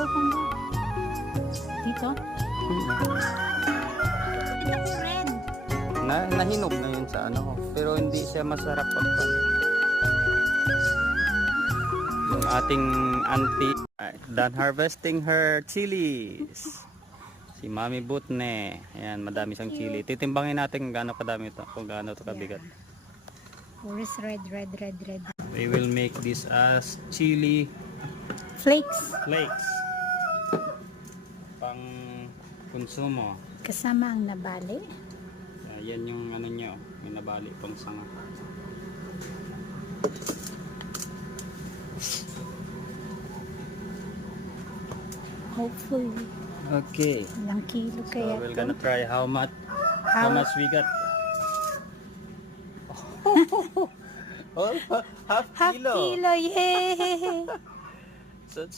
daw kung ba? Dito? Ito po red. Nahinog na yun sa ano, pero hindi siya masarap pagpan. Yung ating auntie done harvesting her chilies. Si Mami Butne. Ayan, madami siyang chili. Titimbangin natin kung gaano kadami ito, kung gaano ito kabigat. Where's red, red, red, red? We will make this as chili Flakes. flakes. Pang konsumo. Kasama ang nabali. Yan yung ano nyo, may nabali pang sanga. Hopefully. Okay. Ilang kilo So kaya we're to? gonna try how much we got. Oh, half Half kilo. kilo, yay! So it's